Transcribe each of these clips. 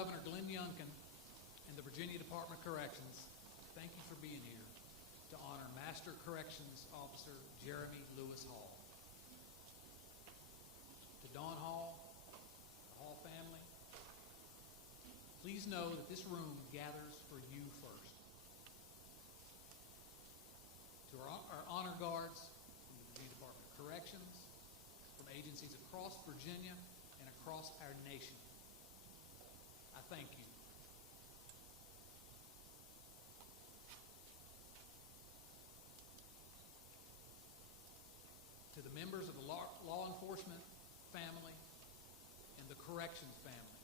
Governor Glenn Youngkin and the Virginia Department of Corrections, thank you for being here to honor Master Corrections Officer Jeremy Lewis Hall. To Dawn Hall, the Hall family, please know that this room gathers for you first. To our honor guards from the Virginia Department of Corrections, from agencies across Virginia and across our nation, I thank you. To the members of the law enforcement family and the corrections family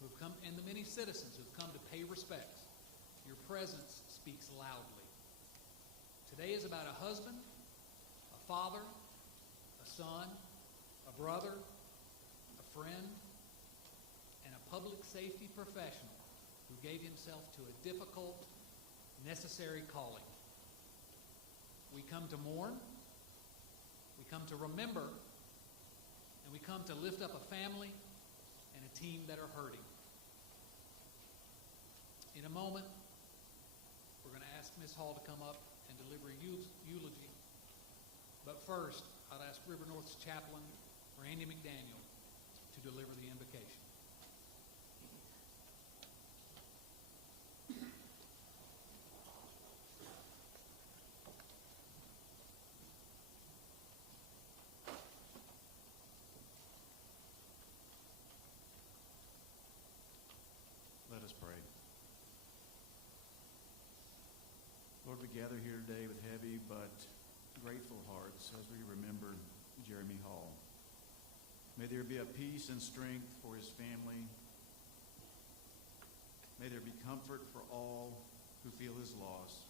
who've come, and the many citizens who've come to pay respects, your presence speaks loudly. Today is about a husband, a father, a son, a brother, a friend, and a public safety professional who gave himself to a difficult, necessary calling. We come to mourn, we come to remember, and we come to lift up a family and a team that are hurting. In a moment, we're going to ask Ms. Hall to come up and deliver a eulogy. But first, I'd ask River North's chaplain, Randy McDaniel, to deliver the invocation. Let us pray. Lord, we gather here today with heavy but grateful hearts as we remember Jeremy Hall. May there be a peace and strength for his family. May there be comfort for all who feel his loss.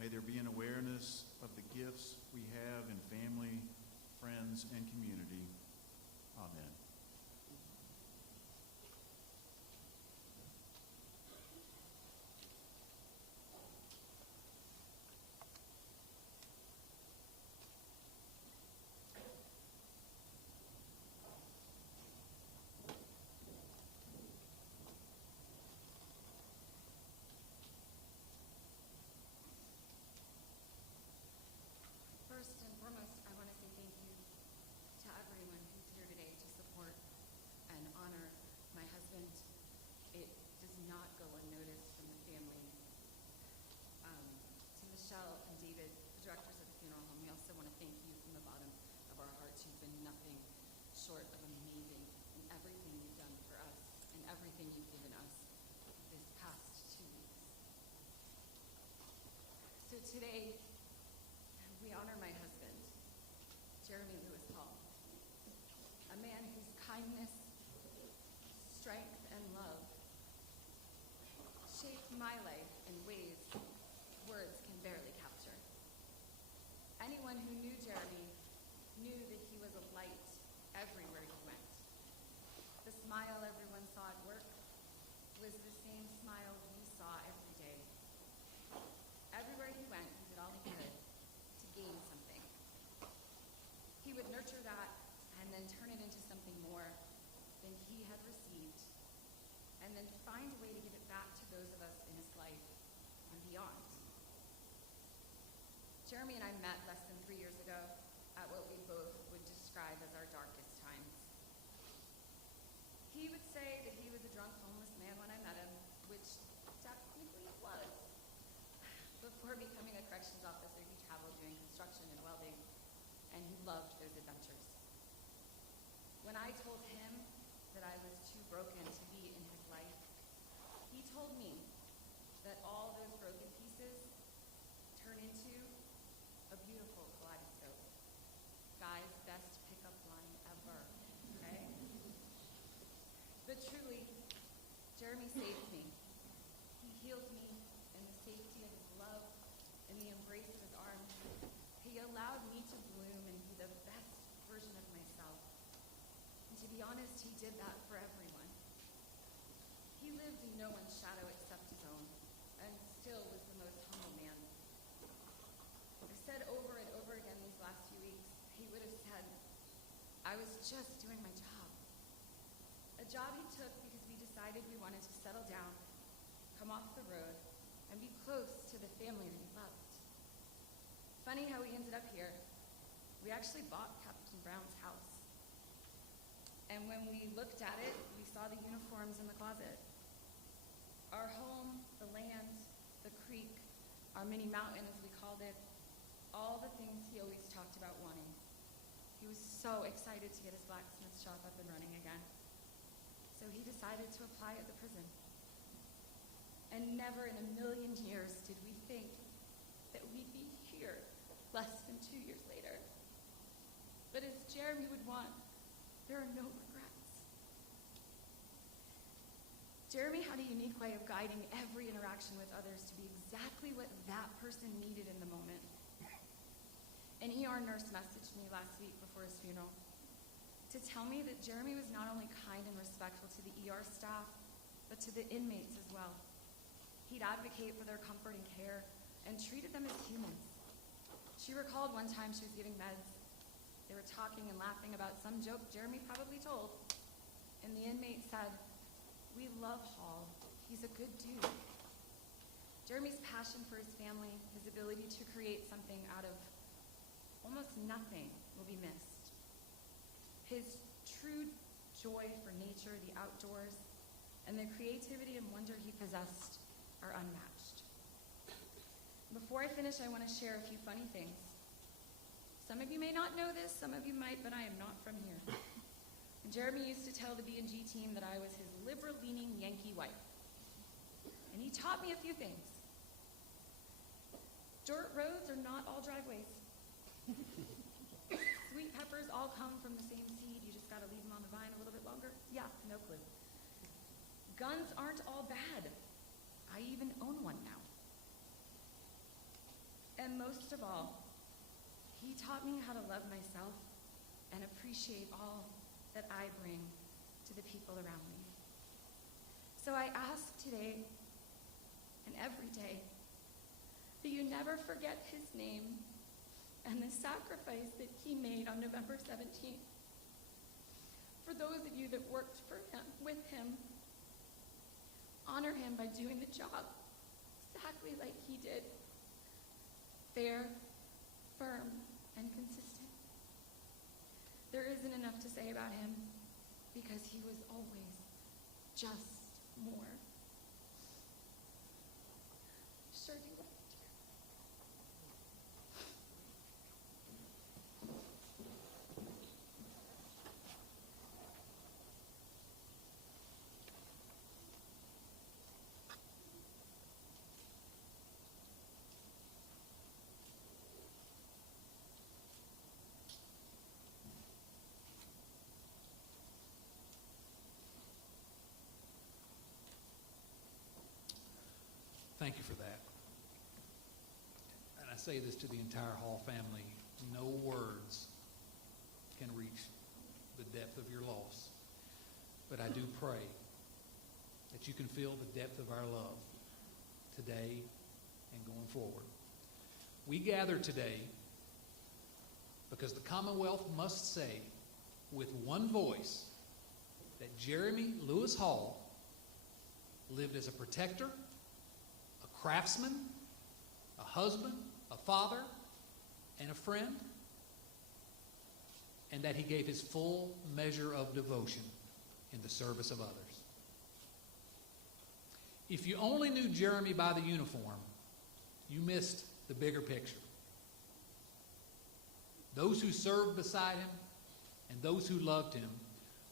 May there be an awareness of the gifts we have in family, friends, and community. Amen. First and foremost, I want to say thank you to everyone who's here today to support and honor my husband. It does not go unnoticed from the family. To Michelle and David, the directors of the funeral home, we also want to thank you from the bottom of our hearts. You've been nothing short of amazing in everything you've done for us and everything you've given us this past 2 weeks. So today, we honor my husband, Jeremy Lewis Hall, a man whose kindness, strength, and love shaped my life in ways words can barely capture. Anyone who knew Jeremy knew that he was a light everywhere he went. The smile everyone saw at work was the same smile we saw every day. Everywhere he went, he did all he could to gain something. He would nurture that and then turn it into something more than he had received, and then find a way to give it back to those of us in his life and beyond. Jeremy and I met less than 3 years ago at what we both would describe as our darkest times. He would say that he was a drunk homeless man when I met him, which technically he was. Before becoming a corrections officer, he traveled doing construction and welding, and he loved those adventures. When I told him that I was too broken to be in his life, he told me that all those broken pieces turn into a beautiful kaleidoscope. Guy's best pickup line ever, okay? But truly, Jeremy saved me. He healed me in the safety of his love, in the embrace of his arms. He allowed me to bloom and be the best version of myself. And to be honest, he did that for everyone. He lived in no one's shadow except his own, and still was the most humble man. I've said over and over again these last few weeks, he would have said, I was just doing my job. A a job he took because we decided we wanted to settle down, come off the road, and be close to the family that he loved. Funny how we ended up here. We actually bought Captain Brown's house. And when we looked at it, we saw the uniforms in the closet. Our home, the land, the creek, our mini mountain as we called it, all the things he always talked about wanting. He was so excited to get his blacksmith shop up and running again. So he decided to apply at the prison. And never in a million years did we think that we'd be here less than 2 years later. But as Jeremy would want, there are no regrets. Jeremy had a unique way of guiding every interaction with others to be exactly what that person needed in the moment. An ER nurse messaged me last week before his funeral to tell me that Jeremy was not only kind and respectful to the ER staff, but to the inmates as well. He'd advocate for their comfort and care and treated them as humans. She recalled one time she was giving meds. They were talking and laughing about some joke Jeremy probably told, and the inmate said, "We love Hall. He's a good dude." Jeremy's passion for his family, his ability to create something out of almost nothing will be missed. His true joy for nature, the outdoors, and the creativity and wonder he possessed are unmatched. Before I finish, I want to share a few funny things. Some of you may not know this, some of you might, but I am not from here. Jeremy used to tell the B&G team that I was his liberal-leaning Yankee wife. And he taught me a few things. Dirt roads are not all driveways. Sweet peppers all come from the same seed. You just got to leave them on the vine a little bit longer. Yeah, no clue. Guns aren't all bad. I even own one now. And most of all, he taught me how to love myself and appreciate all that I bring to the people around me. So I ask today and every day that you never forget his name and the sacrifice that he made on November 17th. For those of you that worked for him, with him, honor him by doing the job exactly like he did. Fair, firm, and consistent. There isn't enough to say about him because he was always just more. Sure do like it. Thank you for that. And I say this to the entire Hall family, no words can reach the depth of your loss. But I do pray that you can feel the depth of our love today and going forward. We gather today because the Commonwealth must say with one voice that Jeremy Lewis Hall lived as a protector, a craftsman, a husband, a father, and a friend, and that he gave his full measure of devotion in the service of others. If you only knew Jeremy by the uniform, you missed the bigger picture. Those who served beside him and those who loved him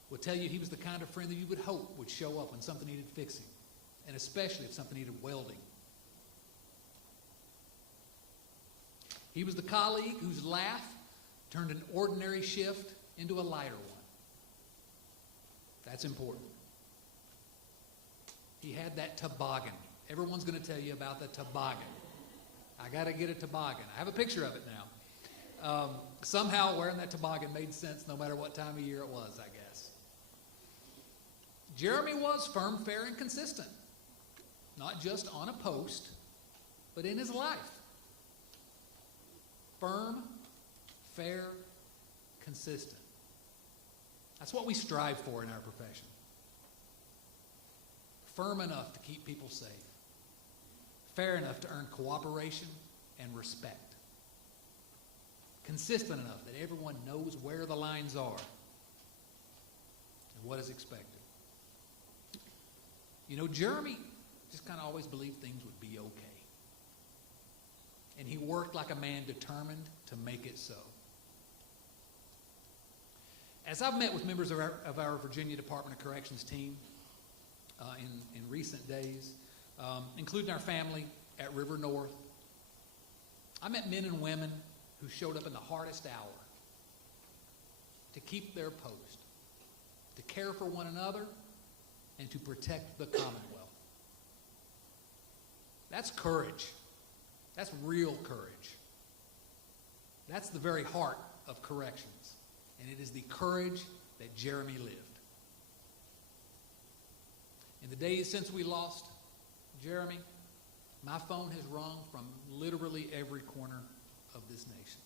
will tell you he was the kind of friend that you would hope would show up when something needed fixing, and especially if something needed welding. He was the colleague whose laugh turned an ordinary shift into a lighter one. That's important. He had that toboggan. Everyone's going to tell you about the toboggan. I got to get a toboggan. I have a picture of it now. Somehow wearing that toboggan made sense no matter what time of year it was, I guess. Jeremy was firm, fair, and consistent. Not just on a post, but in his life. Firm, fair, consistent. That's what we strive for in our profession. firm enough to keep people safe, fair enough to earn cooperation and respect, consistent enough that everyone knows where the lines are and what is expected. You know, Jeremy just kind of always believed things would be okay. And he worked like a man determined to make it so. As I've met with members of our Virginia Department of Corrections team in recent days, including our family at River North, I met men and women who showed up in the hardest hour to keep their post, to care for one another, and to protect the Commonwealth. That's courage. That's real courage. That's the very heart of corrections. And it is the courage that Jeremy lived. In the days since we lost Jeremy, my phone has rung from literally every corner of this nation.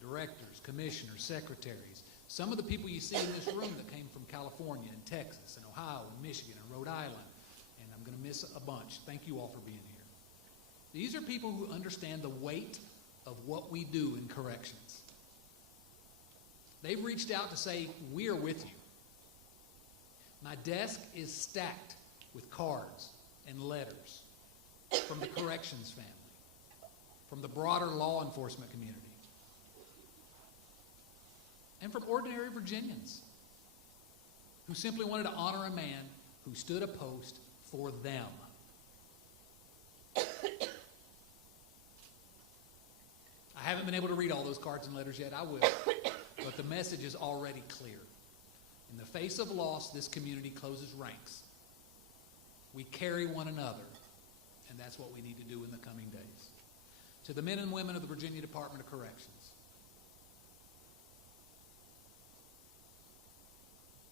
Directors, commissioners, secretaries, some of the people you see in this room that came from California and Texas and Ohio and Michigan and Rhode Island, and I'm going to miss a bunch. Thank you all for being here. These are people who understand the weight of what we do in corrections. They've reached out to say, we are with you. My desk is stacked with cards and letters from the corrections family, from the broader law enforcement community, and from ordinary Virginians who simply wanted to honor a man who stood a post for them. I haven't been able to read all those cards and letters yet. I will. But the message is already clear. In the face of loss, this community closes ranks. We carry one another, and that's what we need to do in the coming days. To the men and women of the Virginia Department of Corrections,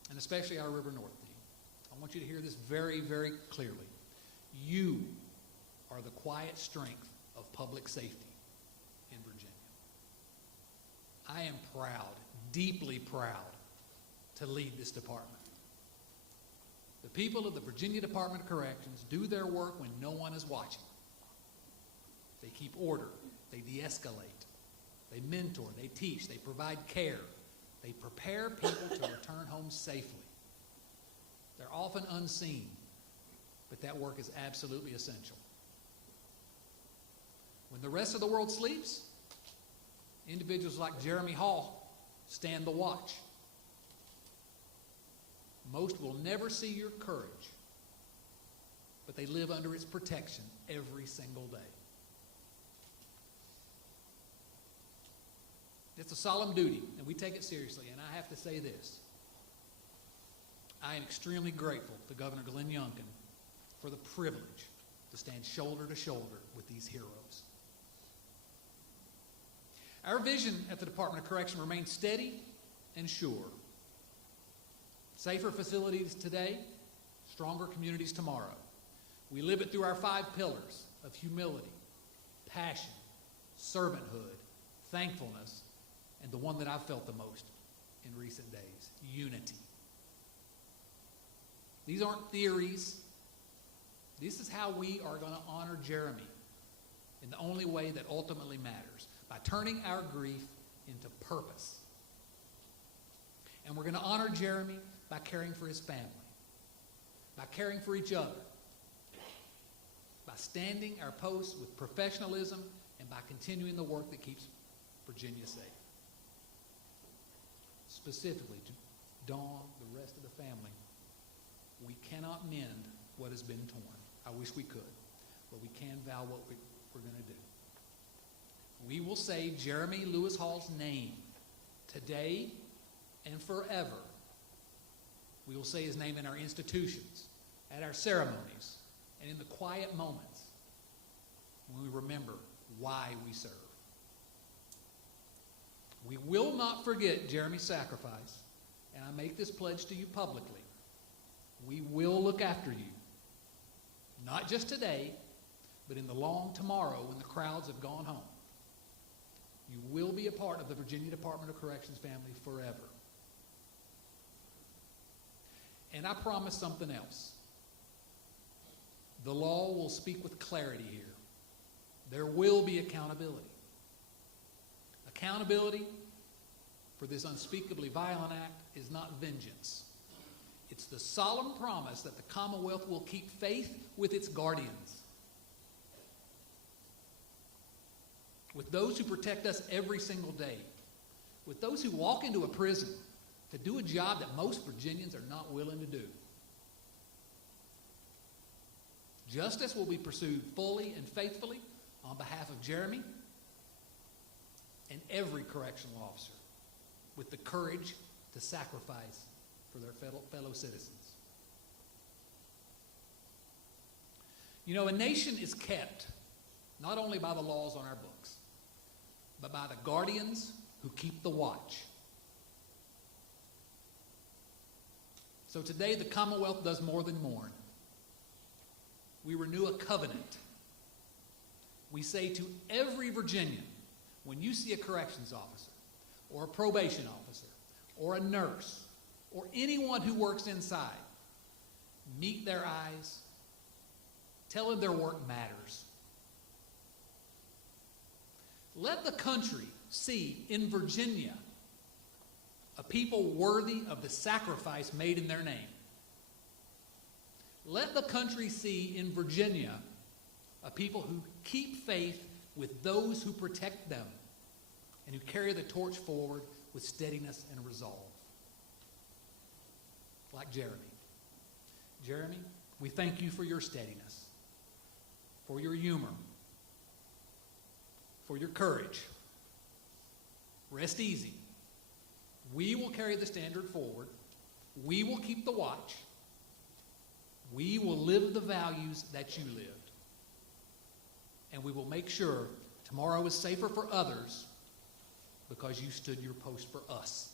and especially our River North team, I want you to hear this very, very clearly. You are the quiet strength of public safety in Virginia. I am proud, deeply proud, to lead this department. The people of the Virginia Department of Corrections do their work when no one is watching. They keep order. They de-escalate. They mentor. They teach. They provide care. They prepare people to return home safely. They're often unseen, but that work is absolutely essential. When the rest of the world sleeps, individuals like Jeremy Hall stand the watch. Most will never see your courage, but they live under its protection every single day. It's a solemn duty, and we take it seriously, and I have to say this. I am extremely grateful to Governor Glenn Youngkin for the privilege to stand shoulder to shoulder with these heroes. Our vision at the Department of Correction remains steady and sure. Safer facilities today, stronger communities tomorrow. We live it through our 5 pillars of humility, passion, servanthood, thankfulness, and the one that I've felt the most in recent days, unity. These aren't theories. This is how we are going to honor Jeremy in the only way that ultimately matters, by turning our grief into purpose. And we're going to honor Jeremy by caring for his family, by caring for each other, by standing our posts with professionalism, and by continuing the work that keeps Virginia safe. Specifically to Dawn, the rest of the family, we cannot mend what has been torn. I wish we could, but we can vow what we're going to do. We will say Jeremy Lewis Hall's name today and forever. We will say his name in our institutions, at our ceremonies, and in the quiet moments when we remember why we serve. We will not forget Jeremy's sacrifice, and I make this pledge to you publicly. We will look after you, not just today, but in the long tomorrow when the crowds have gone home. You will be a part of the Virginia Department of Corrections family forever. And I promise something else. The law will speak with clarity here. There will be accountability. Accountability for this unspeakably violent act is not vengeance. It's the solemn promise that the Commonwealth will keep faith with its guardians, with those who protect us every single day, with those who walk into a prison to do a job that most Virginians are not willing to do. Justice will be pursued fully and faithfully on behalf of Jeremy and every correctional officer with the courage to sacrifice for their fellow citizens. You know, a nation is kept not only by the laws on our books, but by the guardians who keep the watch. So today, the Commonwealth does more than mourn. We renew a covenant. We say to every Virginian, when you see a corrections officer, or a probation officer, or a nurse, or anyone who works inside, meet their eyes, tell them their work matters. Let the country see in Virginia a people worthy of the sacrifice made in their name. Let the country see in Virginia a people who keep faith with those who protect them and who carry the torch forward with steadiness and resolve. Like Jeremy. Jeremy, we thank you for your steadiness, for your humor, for your courage. Rest easy. We will carry the standard forward. We will keep the watch. We will live the values that you lived. And we will make sure tomorrow is safer for others because you stood your post for us.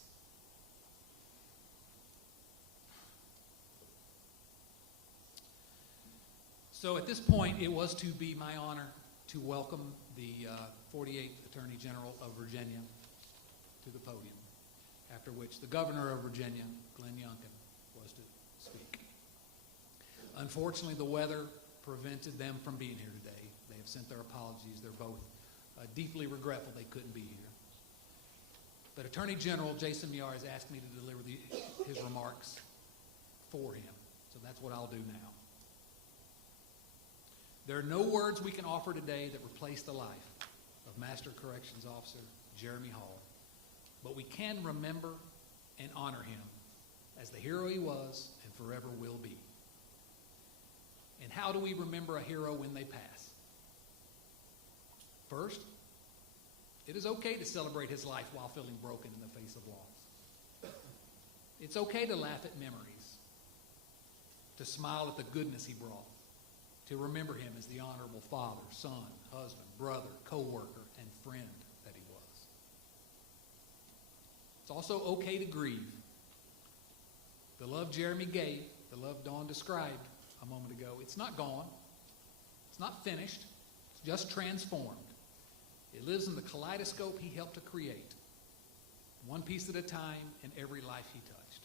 So at this point, it was to be my honor to welcome the 48th Attorney General of Virginia to the podium, after which the Governor of Virginia, Glenn Youngkin, was to speak. Unfortunately, the weather prevented them from being here today. They have sent their apologies. They're both deeply regretful they couldn't be here. But Attorney General Jason Miar has asked me to deliver his remarks for him. So that's what I'll do now. There are no words we can offer today that replace the life of Master Corrections Officer Jeremy Hall. But we can remember and honor him as the hero he was and forever will be. And how do we remember a hero when they pass? First, it is okay to celebrate his life while feeling broken in the face of loss. It's okay to laugh at memories, to smile at the goodness he brought, to remember him as the honorable father, son, husband, brother, co-worker, and friend that he was. It's also okay to grieve. The love Jeremy gave, the love Dawn described a moment ago, it's not gone. It's not finished. It's just transformed. It lives in the kaleidoscope he helped to create, one piece at a time in every life he touched.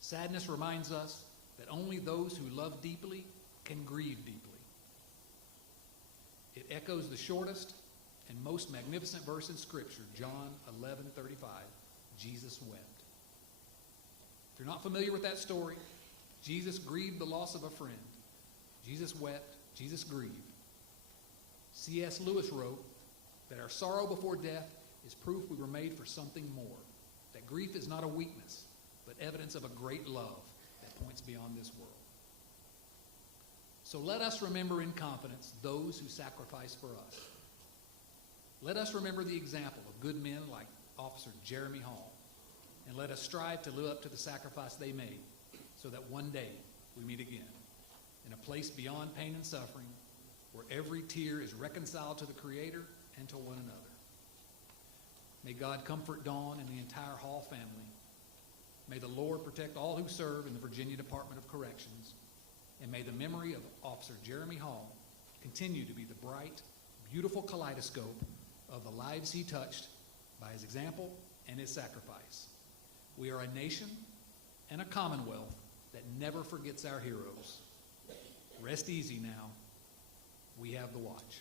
Sadness reminds us that only those who love deeply can grieve deeply. It echoes the shortest and most magnificent verse in Scripture, John 11:35, Jesus wept. If you're not familiar with that story, Jesus grieved the loss of a friend. Jesus wept, Jesus grieved. C.S. Lewis wrote that our sorrow before death is proof we were made for something more, that grief is not a weakness, but evidence of a great love that points beyond this world. So let us remember in confidence those who sacrificed for us. Let us remember the example of good men like Officer Jeremy Hall, and let us strive to live up to the sacrifice they made so that one day we meet again in a place beyond pain and suffering where every tear is reconciled to the Creator and to one another. May God comfort Dawn and the entire Hall family. May the Lord protect all who serve in the Virginia Department of Corrections. And may the memory of Officer Jeremy Hall continue to be the bright, beautiful kaleidoscope of the lives he touched by his example and his sacrifice. We are a nation and a commonwealth that never forgets our heroes. Rest easy now. We have the watch.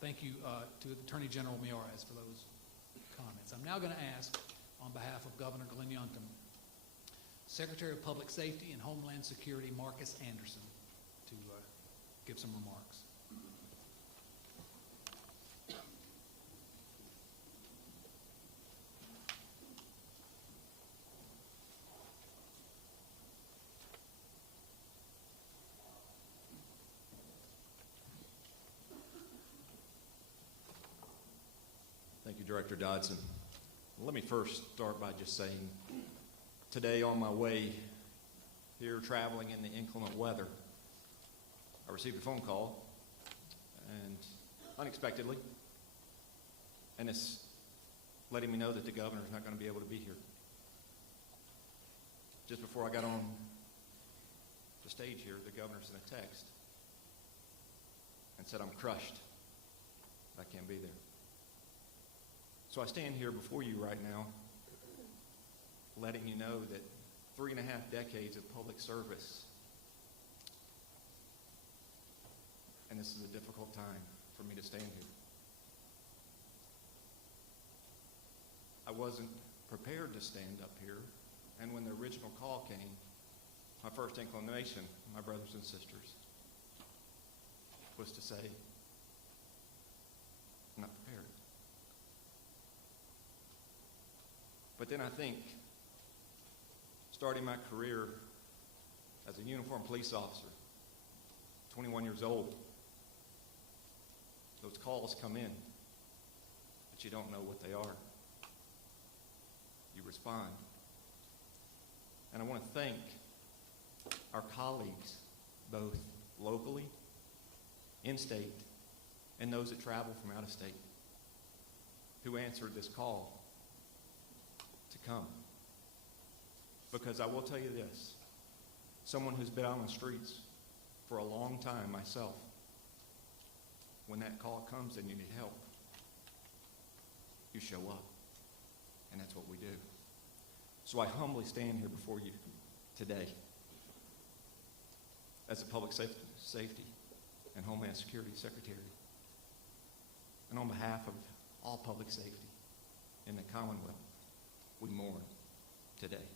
Thank you to Attorney General Miyares for those comments. I'm now going to ask, on behalf of Governor Glenn Youngkin, Secretary of Public Safety and Homeland Security Marcus Anderson to give some remarks. Thank you, Director Dodson. Let me first start by just saying, today on my way here traveling in the inclement weather, I received a phone call, and unexpectedly, and it's letting me know that the governor's not going to be able to be here. Just before I got on the stage here, the governor sent a text and said, "I'm crushed. I can't be there." So I stand here before you right now, letting you know that 3.5 decades of public service, and this is a difficult time for me to stand here. I wasn't prepared to stand up here, and when the original call came, my first inclination, my brothers and sisters, was to say, "I'm not prepared." But then I think, starting my career as a uniformed police officer, 21 years old, those calls come in, but you don't know what they are. You respond. And I want to thank our colleagues, both locally, in-state, and those that travel from out of state, who answered this call to come. Because I will tell you this, someone who's been on the streets for a long time myself, when that call comes and you need help, you show up. And that's what we do. So I humbly stand here before you today as a Public Safety and Homeland Security Secretary, and on behalf of all public safety in the Commonwealth, we mourn today.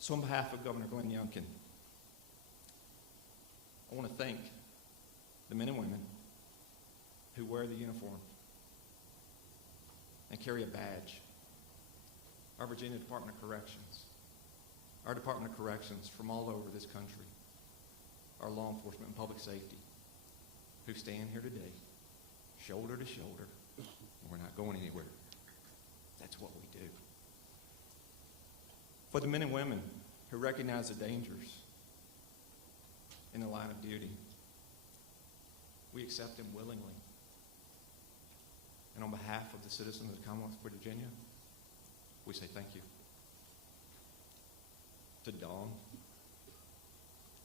So on behalf of Governor Glenn Youngkin, I want to thank the men and women who wear the uniform and carry a badge. Our Virginia Department of Corrections, our Department of Corrections from all over this country, our law enforcement and public safety, who stand here today, shoulder to shoulder. We're not going anywhere. That's what we do. For the men and women who recognize the dangers in the line of duty, we accept them willingly. And on behalf of the citizens of the Commonwealth of Virginia, we say thank you. To Dawn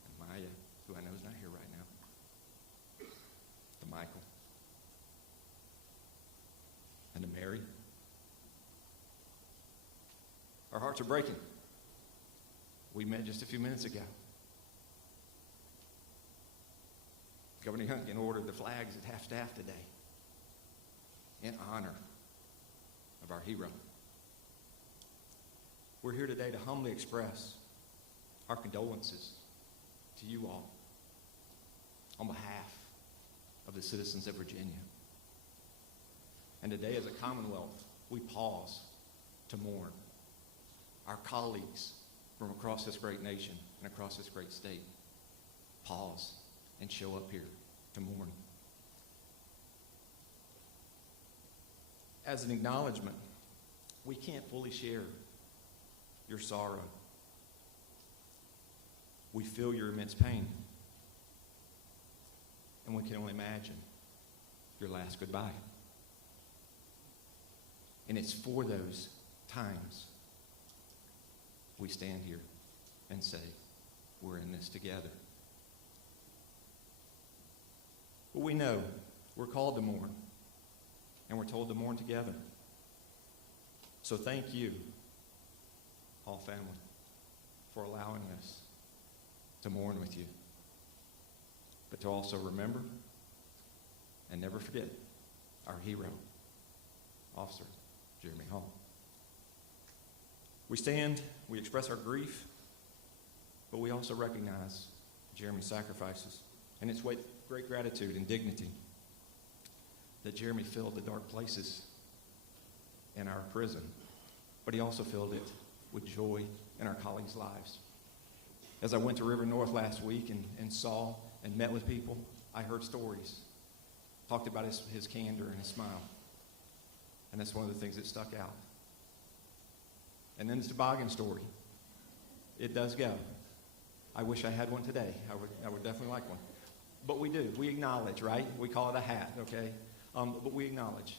and Maya, who I know is not here right now, to Michael, and to Mary. Our hearts are breaking. We met just a few minutes ago. Governor Youngkin ordered the flags at half-staff today in honor of our hero. We're here today to humbly express our condolences to you all on behalf of the citizens of Virginia. And today, as a Commonwealth, we pause to mourn our colleagues from across this great nation and across this great state. Pause and show up here to mourn. As an acknowledgement, we can't fully share your sorrow. We feel your immense pain. And we can only imagine your last goodbye. And it's for those times we stand here and say, we're in this together. But we know we're called to mourn, and we're told to mourn together. So thank you Hall family, for allowing us to mourn with you, but to also remember and never forget our hero, Officer Jeremy Hall. We stand, we express our grief, but we also recognize Jeremy's sacrifices. And it's with great gratitude and dignity that Jeremy filled the dark places in our prison, but he also filled it with joy in our colleagues' lives. As I went to River North last week and saw and met with people, I heard stories, talked about his candor and his smile. And that's one of the things that stuck out. And then the toboggan story. It does go. I wish I had one today. I would definitely like one. But we do. We acknowledge, right? We call it a hat, okay? But we acknowledge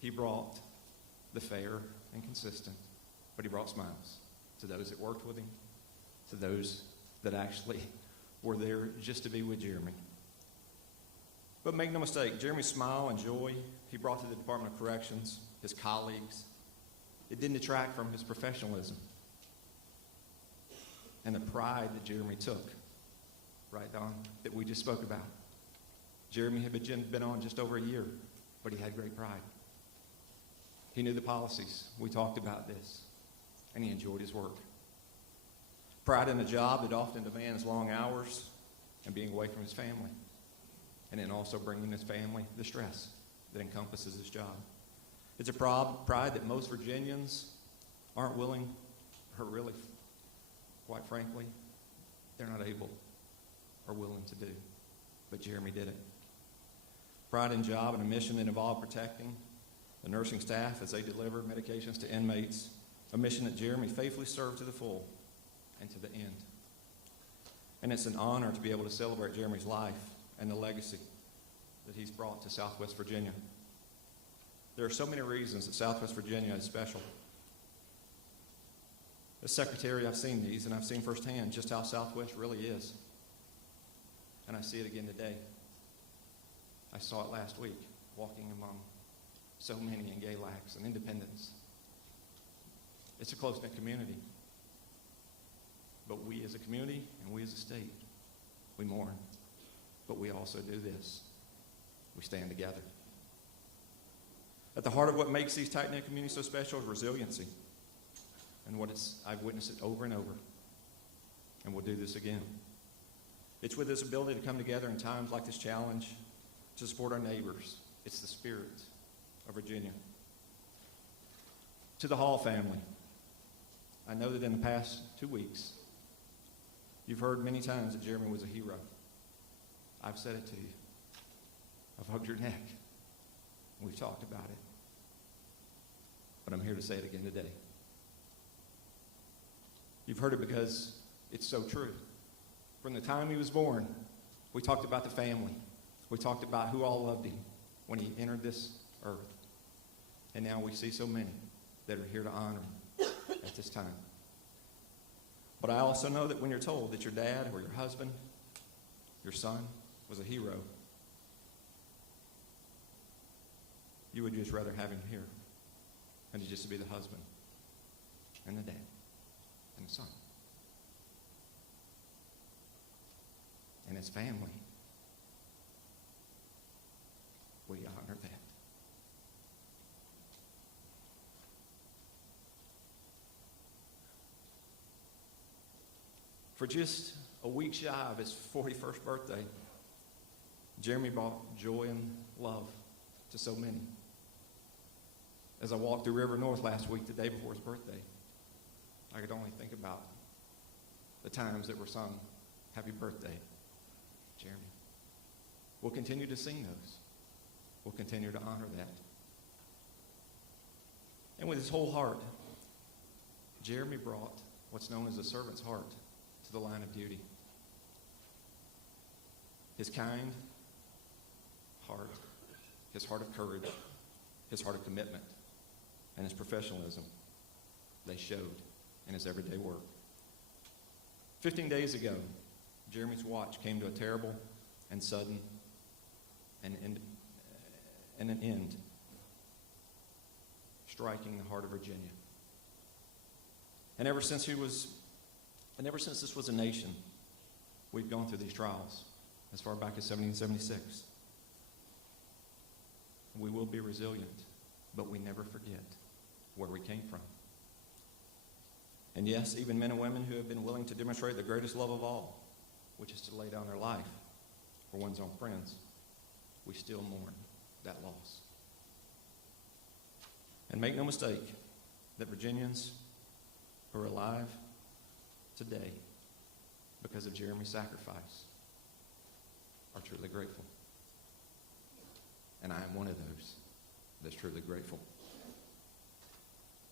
he brought the fair and consistent, but he brought smiles to those that worked with him, to those that actually were there just to be with Jeremy. But make no mistake, Jeremy's smile and joy he brought to the Department of Corrections, his colleagues, it didn't detract from his professionalism and the pride that Jeremy took, right, Don, that we just spoke about. Jeremy had been on just over a year, but he had great pride. He knew the policies. We talked about this, and he enjoyed his work. Pride in a job that often demands long hours and being away from his family, and then also bringing his family the stress that encompasses his job. It's a pride that most Virginians aren't willing, or really, quite frankly, they're not able or willing to do. But Jeremy did it. Pride in job and a mission that involved protecting the nursing staff as they deliver medications to inmates, a mission that Jeremy faithfully served to the full and to the end. And it's an honor to be able to celebrate Jeremy's life and the legacy that he's brought to Southwest Virginia. There are so many reasons that Southwest Virginia is special. As secretary, I've seen these, and I've seen firsthand just how Southwest really is. And I see it again today. I saw it last week, walking among so many in Galax and Independence. It's a close-knit community. But we as a community and we as a state, we mourn. But we also do this. We stand together. At the heart of what makes these tight-knit communities so special is resiliency. And I've witnessed it over and over. And we'll do this again. It's with this ability to come together in times like this challenge to support our neighbors. It's the spirit of Virginia. To the Hall family, I know that in the past 2 weeks, you've heard many times that Jeremy was a hero. I've said it to you. I've hugged your neck. We've talked about it. But I'm here to say it again today. You've heard it because it's so true. From the time he was born, we talked about the family. We talked about who all loved him when he entered this earth. And now we see so many that are here to honor him at this time. But I also know that when you're told that your dad or your husband, your son, was a hero, you would just rather have him here than to just to be the husband and the dad and the son and his family. We honor that. For just a week shy of his 41st birthday, Jeremy brought joy and love to so many. As I walked through River North last week, the day before his birthday, I could only think about the times that were sung, "Happy Birthday, Jeremy." We'll continue to sing those. We'll continue to honor that. And with his whole heart, Jeremy brought what's known as a servant's heart to the line of duty. His kind heart, his heart of courage, his heart of commitment, and his professionalism, they showed in his everyday work. 15 days ago, Jeremy's watch came to a terrible and sudden and an end, striking the heart of Virginia. And ever since this was a nation, we've gone through these trials as far back as 1776. We will be resilient, but we never forget where we came from. And yes, even men and women who have been willing to demonstrate the greatest love of all, which is to lay down their life for one's own friends, we still mourn that loss. And make no mistake that Virginians who are alive today because of Jeremy's sacrifice are truly grateful. And I am one of those that's truly grateful.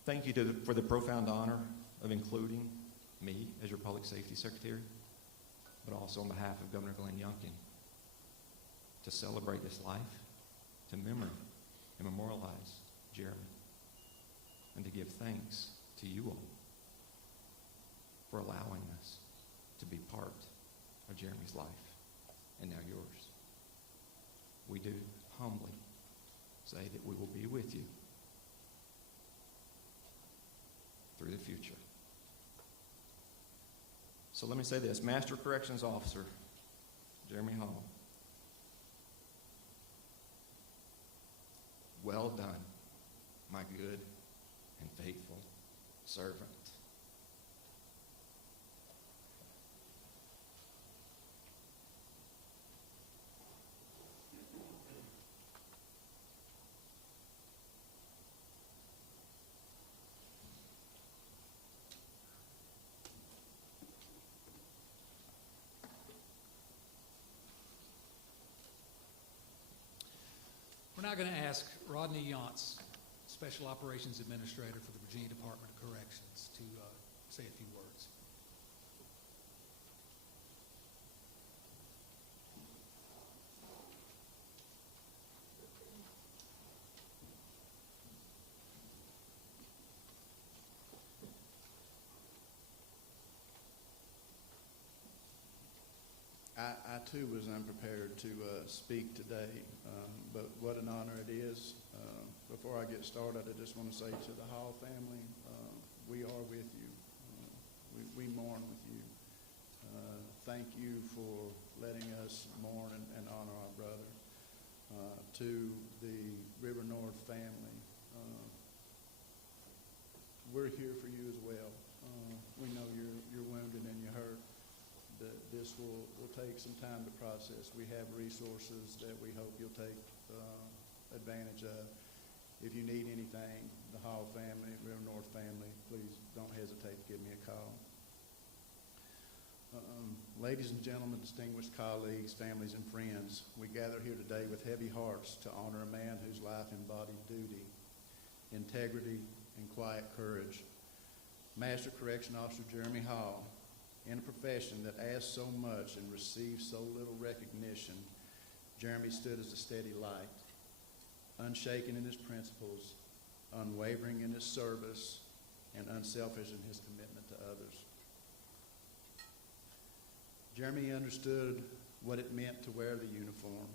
Thank you for the profound honor of including me as your Public Safety Secretary, but also on behalf of Governor Glenn Youngkin, to celebrate this life, to remember and memorialize Jeremy, and to give thanks to you all for allowing us to be part of Jeremy's life, and now yours. We do humbly say that we will be with you through the future. So let me say this. Master Corrections Officer Jeremy Hall, well done, my good and faithful servant. We're now going to ask Rodney Yantz, Special Operations Administrator for the Virginia Department of Corrections, to say a few words. I too was unprepared to speak today, but what an honor it is. Before I get started, I just want to say to the Hall family, we are with you. We mourn with you. Thank you for letting us mourn and honor our brother. To the River North family, we're here for you as well. We know you're wounded and you're hurt. That this will take some time to process. We have resources that we hope you'll take advantage of. If you need anything, the Hall family, River North family, please don't hesitate to give me a call. Ladies and gentlemen, distinguished colleagues, families, and friends, we gather here today with heavy hearts to honor a man whose life embodied duty, integrity, and quiet courage. Master Correction Officer Jeremy Hall, in a profession that asks so much and receives so little recognition, Jeremy stood as a steady light, unshaken in his principles, unwavering in his service, and unselfish in his commitment to others. Jeremy understood what it meant to wear the uniform.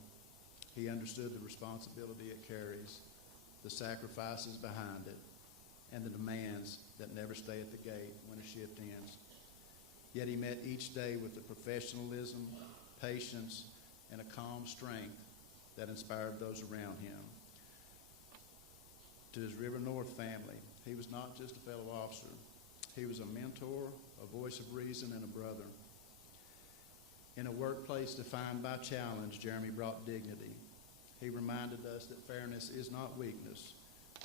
He understood the responsibility it carries, the sacrifices behind it, and the demands that never stay at the gate when a shift ends. Yet he met each day with the professionalism, patience, and a calm strength that inspired those around him. To his River North family, he was not just a fellow officer. He was a mentor, a voice of reason, and a brother. In a workplace defined by challenge, Jeremy brought dignity. He reminded us that fairness is not weakness,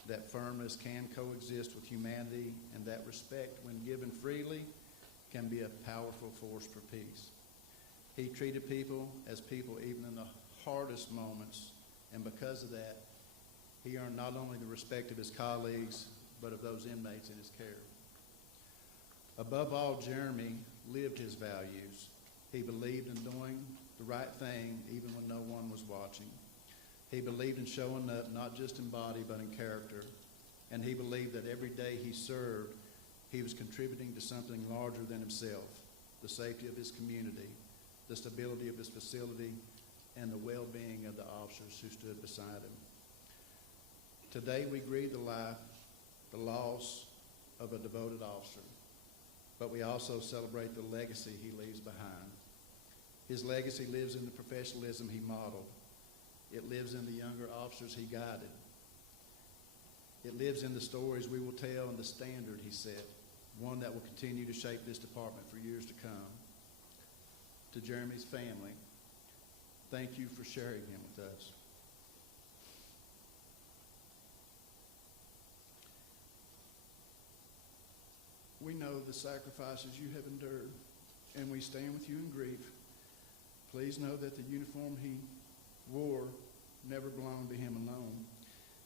that firmness can coexist with humanity, and that respect, when given freely, can be a powerful force for peace. He treated people as people even in the hardest moments, and because of that, he earned not only the respect of his colleagues, but of those inmates in his care. Above all, Jeremy lived his values. He believed in doing the right thing even when no one was watching. He believed in showing up not just in body but in character, and he believed that every day he served, he was contributing to something larger than himself, the safety of his community, the stability of his facility, and the well-being of the officers who stood beside him. Today we grieve the life, the loss of a devoted officer, but we also celebrate the legacy he leaves behind. His legacy lives in the professionalism he modeled. It lives in the younger officers he guided. It lives in the stories we will tell and the standard he set, one that will continue to shape this department for years to come. To Jeremy's family, thank you for sharing him with us. We know the sacrifices you have endured, and we stand with you in grief. Please know that the uniform he wore never belonged to him alone.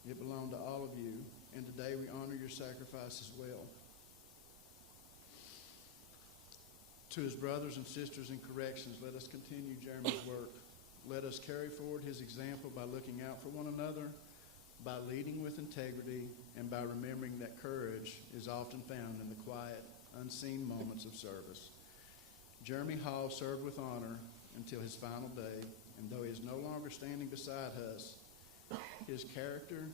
It belonged to all of you, and today we honor your sacrifice as well. To his brothers and sisters in corrections, let us continue Jeremy's work. Let us carry forward his example by looking out for one another, by leading with integrity, and by remembering that courage is often found in the quiet, unseen moments of service. Jeremy Hall served with honor until his final day, and though he is no longer standing beside us, his character,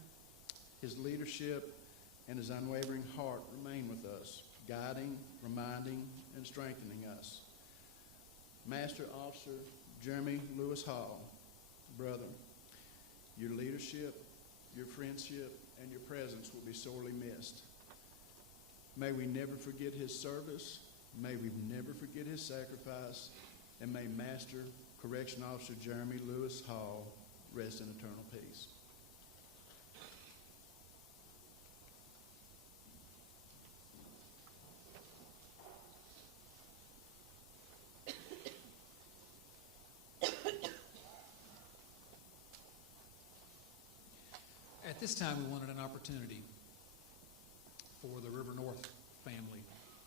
his leadership, and his unwavering heart remain with us, guiding, reminding, and strengthening us. Master Officer Jeremy Lewis Hall, brother, your leadership, your friendship, and your presence will be sorely missed. May we never forget his service, may we never forget his sacrifice, and may Master Correction Officer Jeremy Lewis Hall rest in eternal peace. At this time, we wanted an opportunity for the River North family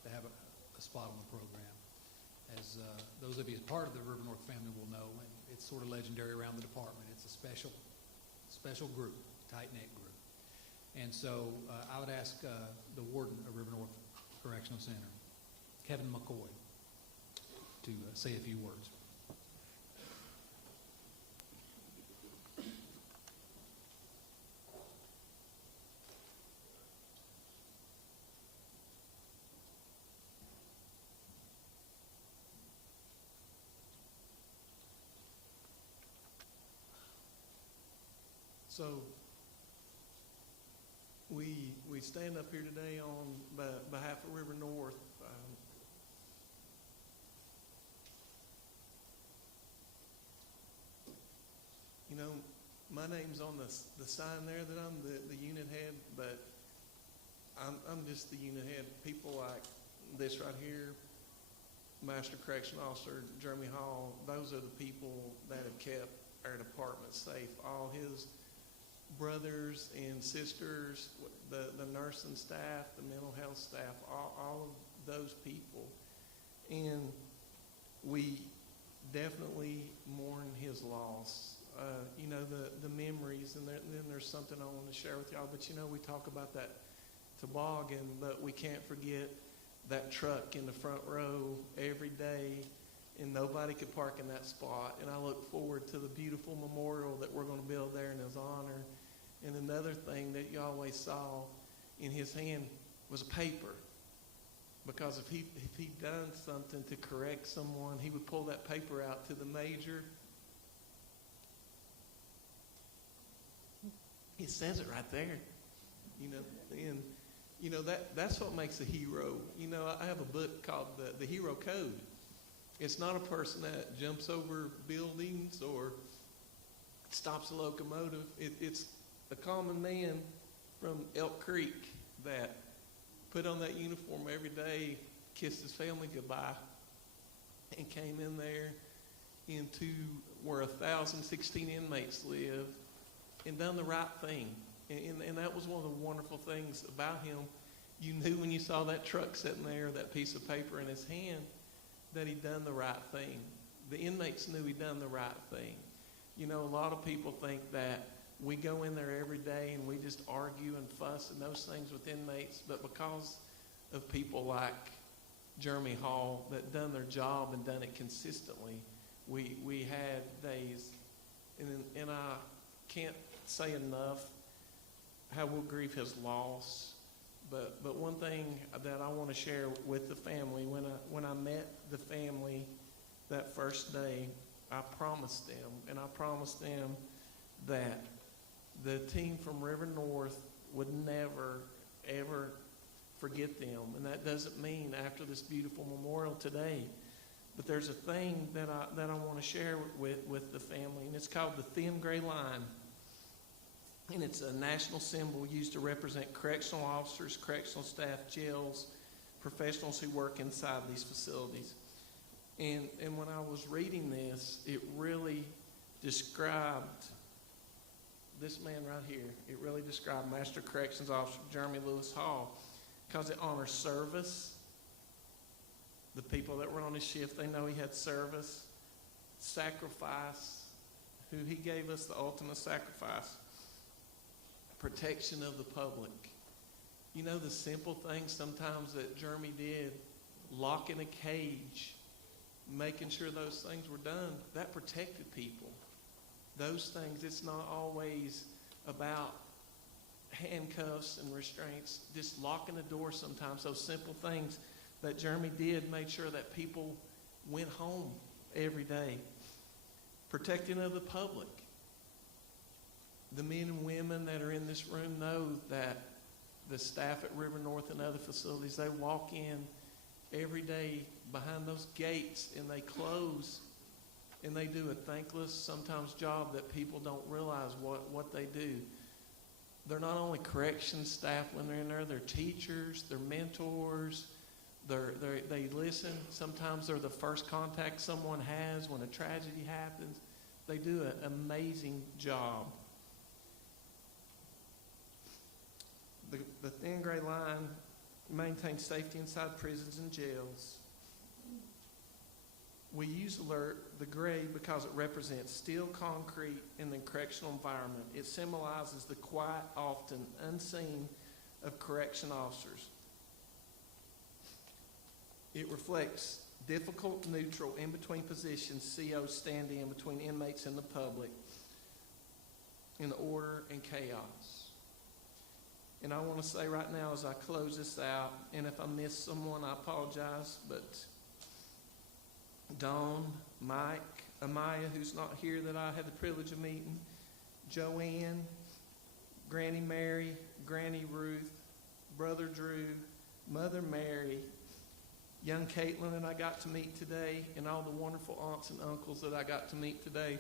to have a spot on the program. As those of you as part of the River North family will know, and it's sort of legendary around the department. It's a special group, tight-knit group. And so I would ask the warden of River North Correctional Center, Kevin McCoy, to say a few words. So we stand up here today on behalf of River North. You know, my name's on the sign there that I'm the unit head, but I'm just the unit head. People like this right here, Master Correction Officer Jeremy Hall, those are the people that have kept our department safe. All his brothers and sisters, the nursing staff, the mental health staff, all of those people. And we definitely mourn his loss. You know, the memories, and then there's something I want to share with y'all. But you know, we talk about that toboggan, but we can't forget that truck in the front row every day, and nobody could park in that spot. And I look forward to the beautiful memorial that we're going to build there in his honor. And another thing that you always saw in his hand was a paper. Because if he'd done something to correct someone, he would pull that paper out to the major. It says it right there. You know, and you know that's what makes a hero. You know, I have a book called the Hero Code. It's not a person that jumps over buildings or stops a locomotive. It's a common man from Elk Creek that put on that uniform every day, kissed his family goodbye, and came in there into where 1,016 inmates live and done the right thing. And that was one of the wonderful things about him. You knew when you saw that truck sitting there, that piece of paper in his hand, that he'd done the right thing. The inmates knew he'd done the right thing. You know, a lot of people think that we go in there every day and we just argue and fuss and those things with inmates, but because of people like Jeremy Hall that done their job and done it consistently, we had days, and I can't say enough how we'll grieve his loss, But one thing that I want to share with the family, when I met the family that first day, I promised them that the team from River North would never, ever forget them. And that doesn't mean after this beautiful memorial today, but there's a thing that I want to share with the family, and it's called the thin gray line. And it's a national symbol used to represent correctional officers, correctional staff, jails, professionals who work inside these facilities. And when I was reading this, it really described this man right here. It really described Master Corrections Officer Jeremy Lewis Hall, because it honors service. The people that were on his shift, they know he had service, sacrifice, who he gave us the ultimate sacrifice, protection of the public. You know, the simple things sometimes that Jeremy did, locking a cage, making sure those things were done, that protected people. Those things, it's not always about handcuffs and restraints, just locking the door sometimes. Those simple things that Jeremy did made sure that people went home every day. Protecting of the public. The men and women that are in this room know that the staff at River North and other facilities, they walk in every day behind those gates and they close and they do a thankless, sometimes job that people don't realize what they do. They're not only corrections staff when they're in there, they're teachers, they're mentors, they listen. Sometimes they're the first contact someone has when a tragedy happens. They do an amazing job. The thin gray line maintains safety inside prisons and jails. We use the gray because it represents steel concrete in the correctional environment. It symbolizes the quiet, often unseen of correction officers. It reflects difficult, neutral, in-between positions COs stand in between inmates and the public in order and chaos. And I want to say right now as I close this out, and if I miss someone, I apologize, but Dawn, Mike, Amaya, who's not here that I had the privilege of meeting, Joanne, Granny Mary, Granny Ruth, Brother Drew, Mother Mary, young Caitlin that I got to meet today, and all the wonderful aunts and uncles that I got to meet today.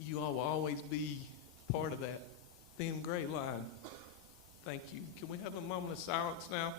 You all will always be part of that thin gray line. Thank you. Can we have a moment of silence now?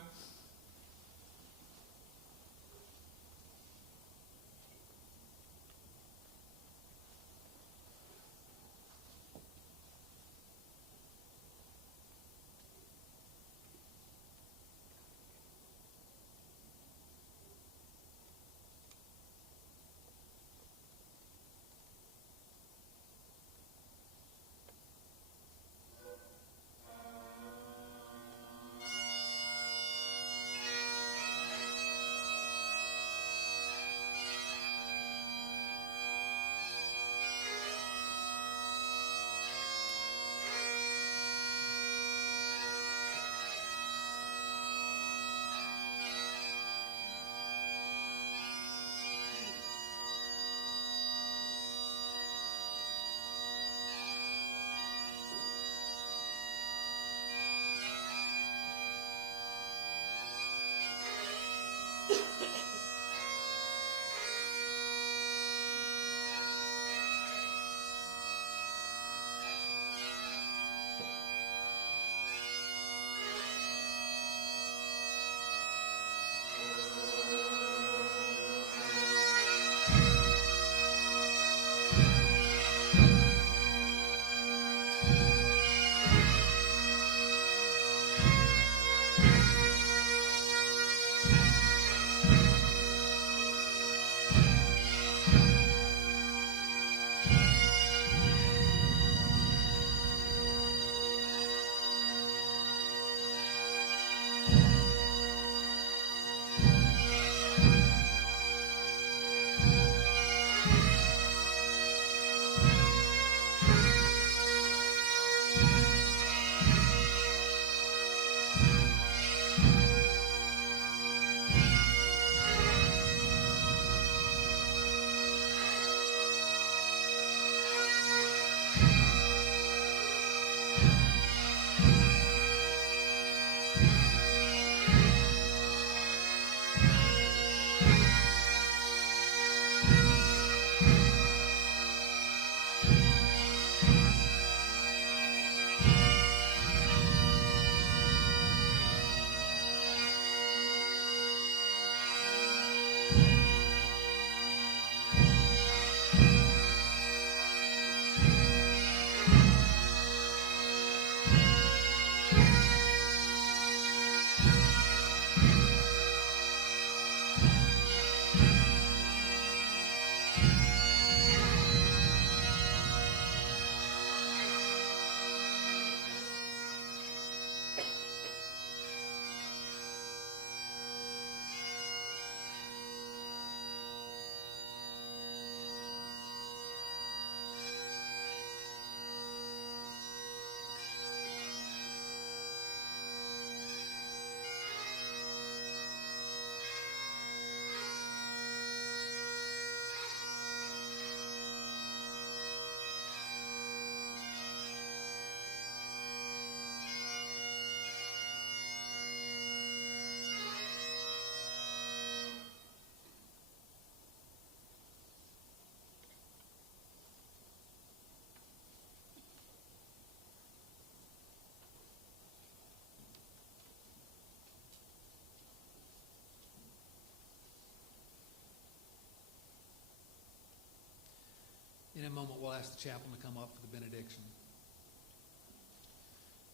in a moment, we'll ask the chaplain to come up for the benediction.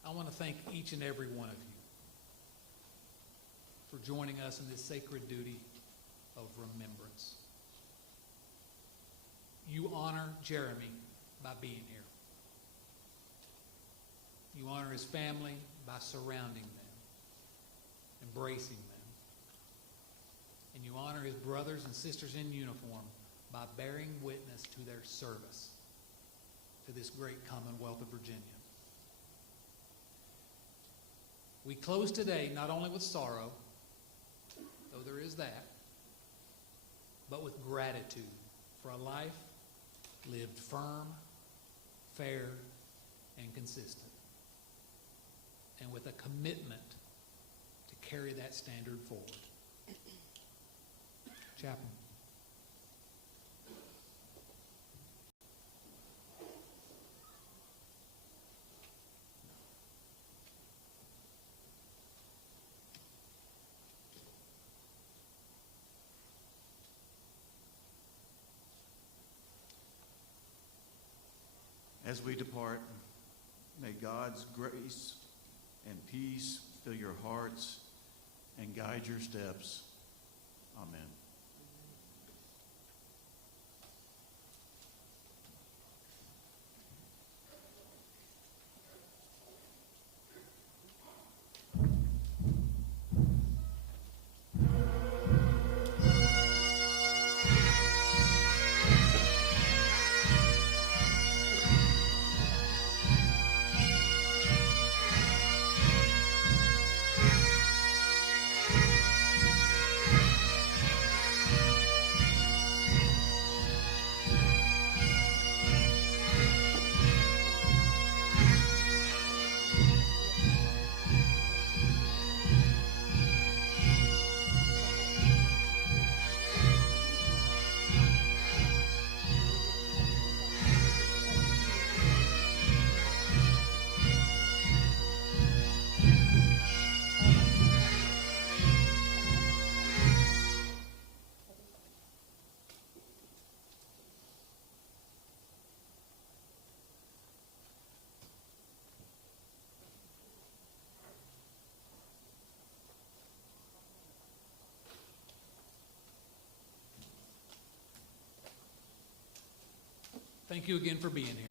I want to thank each and every one of you for joining us in this sacred duty of remembrance. You honor Jeremy by being here. You honor his family by surrounding them, embracing them. And you honor his brothers and sisters in uniform by bearing witness to their service to this great Commonwealth of Virginia. We close today not only with sorrow, though there is that, but with gratitude for a life lived firm, fair, and consistent, and with a commitment to carry that standard forward. Chaplain. As we depart, may God's grace and peace fill your hearts and guide your steps. Amen. Thank you again for being here.